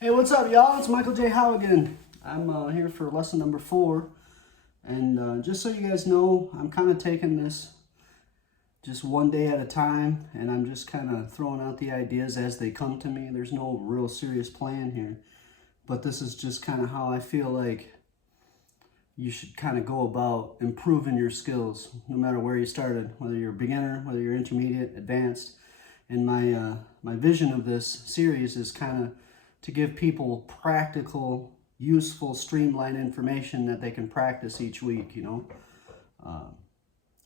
Hey, what's up, y'all? It's Michael J Howe again. I'm here for lesson number 4. And just so you guys know, I'm kind of taking this just one day at a time. And I'm just kind of throwing out the ideas as they come to me. There's no real serious plan here. But this is just kind of how I feel like you should kind of go about improving your skills, no matter where you started, whether you're a beginner, whether you're intermediate, advanced. And my vision of this series is kind of to give people practical, useful, streamlined information that they can practice each week, you know.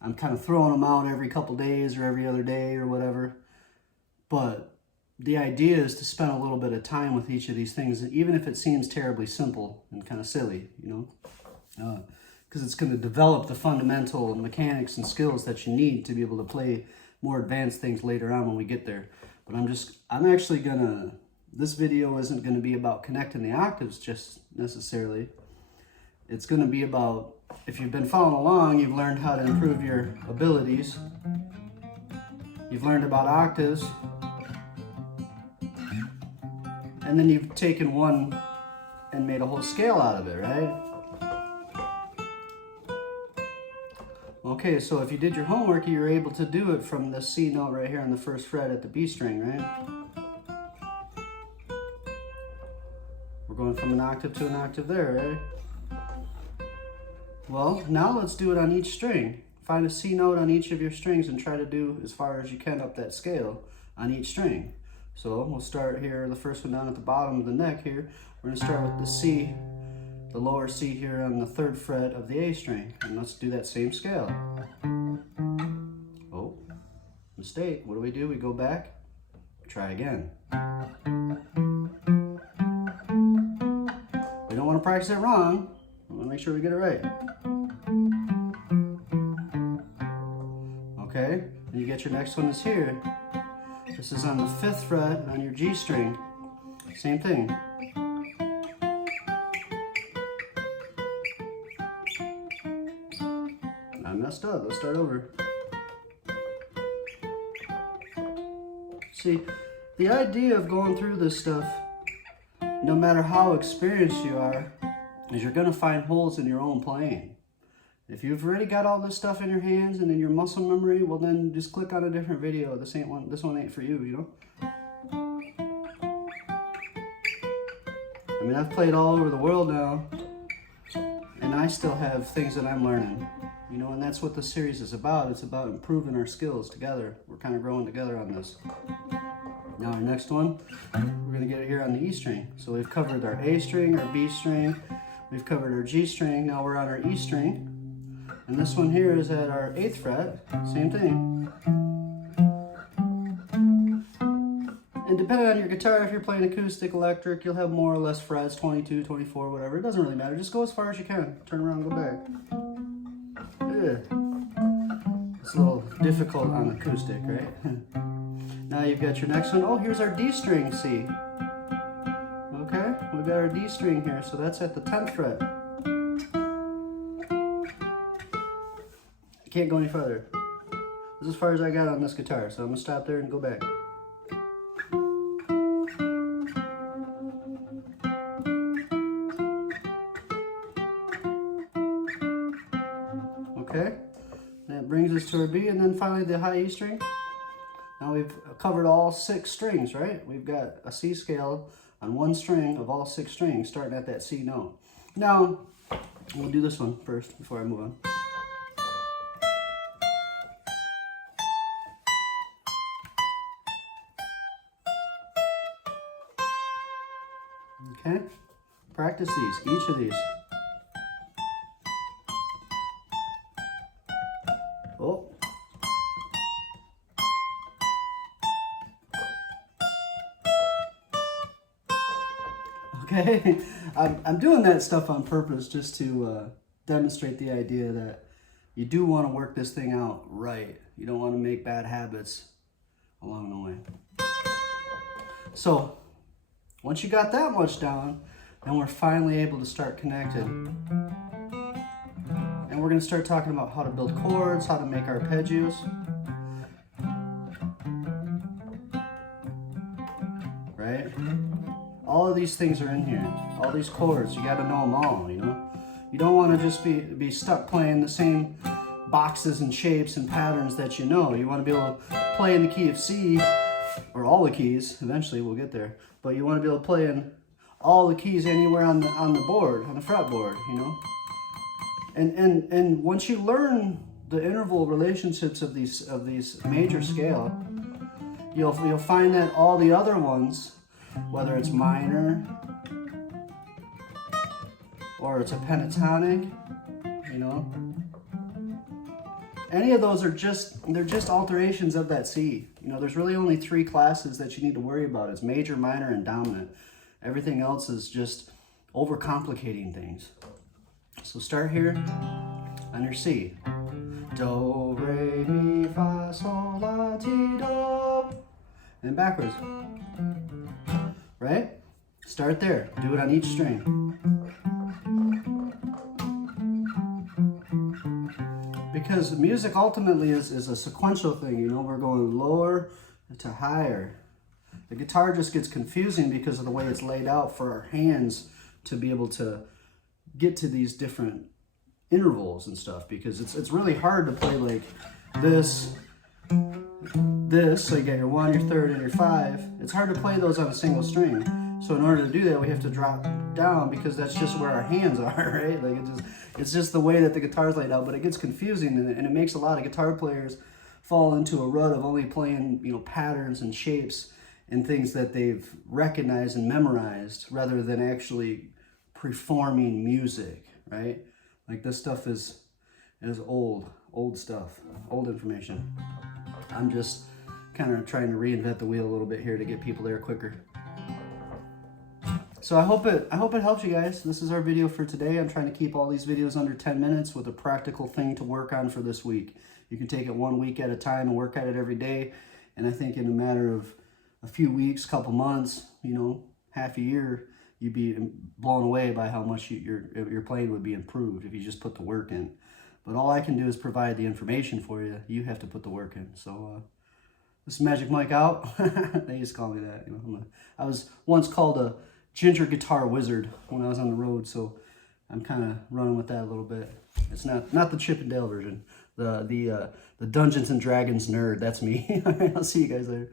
I'm kind of throwing them out every couple days or every other day or whatever. But the idea is to spend a little bit of time with each of these things, even if it seems terribly simple and kind of silly, you know. Because it's going to develop the fundamental mechanics and skills that you need to be able to play more advanced things later on when we get there. But I'm actually going to... This video isn't going to be about connecting the octaves just necessarily. It's going to be about, if you've been following along, you've learned how to improve your abilities. You've learned about octaves. And then you've taken one and made a whole scale out of it, right? Okay, so if you did your homework, you were able to do it from the C note right here on the first fret at the B string, right? Going from an octave to an octave there, right? Well, now let's do it on each string. Find a C note on each of your strings and try to do as far as you can up that scale on each string. So we'll start here, the first one down at the bottom of the neck here. We're going to start with the C, the lower C here on the 3rd fret of the A string. And let's do that same scale. Oh, mistake. What do? We go back, try again. We don't want to practice it wrong. We want to make sure we get it right. Okay, and you get your next one is here. This is on the 5th fret on your G string. Same thing. I messed up. Let's start over. See, the idea of going through this stuff, no matter how experienced you are, is you're going to find holes in your own playing. If you've already got all this stuff in your hands and in your muscle memory, well then just click on a different video. This one ain't for you, you know? I mean, I've played all over the world now, and I still have things that I'm learning. You know, and that's what the series is about. It's about improving our skills together. We're kind of growing together on this. Now our next one, we're going to get it here on the E string. So we've covered our A string, our B string, we've covered our G string, now we're on our E string. And this one here is at our 8th fret, same thing. And depending on your guitar, if you're playing acoustic, electric, you'll have more or less frets, 22, 24, whatever. It doesn't really matter, just go as far as you can. Turn around and go back. Yeah. It's a little difficult on acoustic, right? Now you've got your next one. Oh, here's our D string C. Okay, we've got our D string here, so that's at the 10th fret. I can't go any further. This is as far as I got on this guitar, so I'm gonna stop there and go back. Okay, that brings us to our B, and then finally the high E string. Now we've covered all 6 strings, right? We've got a C scale on one string of all 6 strings, starting at that C note. Now, we'll do this one first before I move on. Okay, practice these, each of these. Oh. Okay, I'm doing that stuff on purpose just to demonstrate the idea that you do want to work this thing out right. You don't want to make bad habits along the way. So, once you got that much down, then we're finally able to start connecting. And we're going to start talking about how to build chords, how to make arpeggios. Right? all of these things are in here. All these chords, you gotta know them all, you know? You don't wanna just be stuck playing the same boxes and shapes and patterns that you know. You wanna be able to play in the key of C, or all the keys, eventually we'll get there. But you wanna be able to play in all the keys anywhere on the board, on the fretboard, you know? And once you learn the interval relationships of these major scale, you'll find that all the other ones, whether it's minor or it's a pentatonic, you know, any of those they're just alterations of that C. You know, there's really only 3 classes that you need to worry about. It's major, minor, and dominant. Everything else is just overcomplicating things. So start here on your C. Do, re, mi, fa, sol, la, ti, do. And backwards. Right? Start there. Do it on each string. Because music ultimately is a sequential thing, you know, we're going lower to higher. The guitar just gets confusing because of the way it's laid out for our hands to be able to get to these different intervals and stuff, because it's really hard to play like this, so you got your 1, your 3rd, and your 5. It's hard to play those on a single string. So in order to do that, we have to drop down, because that's just where our hands are, right? Like it's just the way that the guitar's laid out, but it gets confusing, and it makes a lot of guitar players fall into a rut of only playing, you know, patterns and shapes and things that they've recognized and memorized, rather than actually performing music, right? Like this stuff is old stuff, old information. I'm just kind of trying to reinvent the wheel a little bit here to get people there quicker. So I hope it helps you guys. This is our video for today. I'm trying to keep all these videos under 10 minutes with a practical thing to work on for this week. You can take it 1 week at a time and work at it every day. And I think in a matter of a few weeks, couple months, you know, half a year, you'd be blown away by how much your playing would be improved if you just put the work in. But all I can do is provide the information for you. You have to put the work in. So this is Magic Mike out. They used to call me that. You know, I was once called a ginger guitar wizard when I was on the road, so I'm kind of running with that a little bit. It's not the Chip and Dale version. The Dungeons and Dragons nerd. That's me. All right, I'll see you guys later.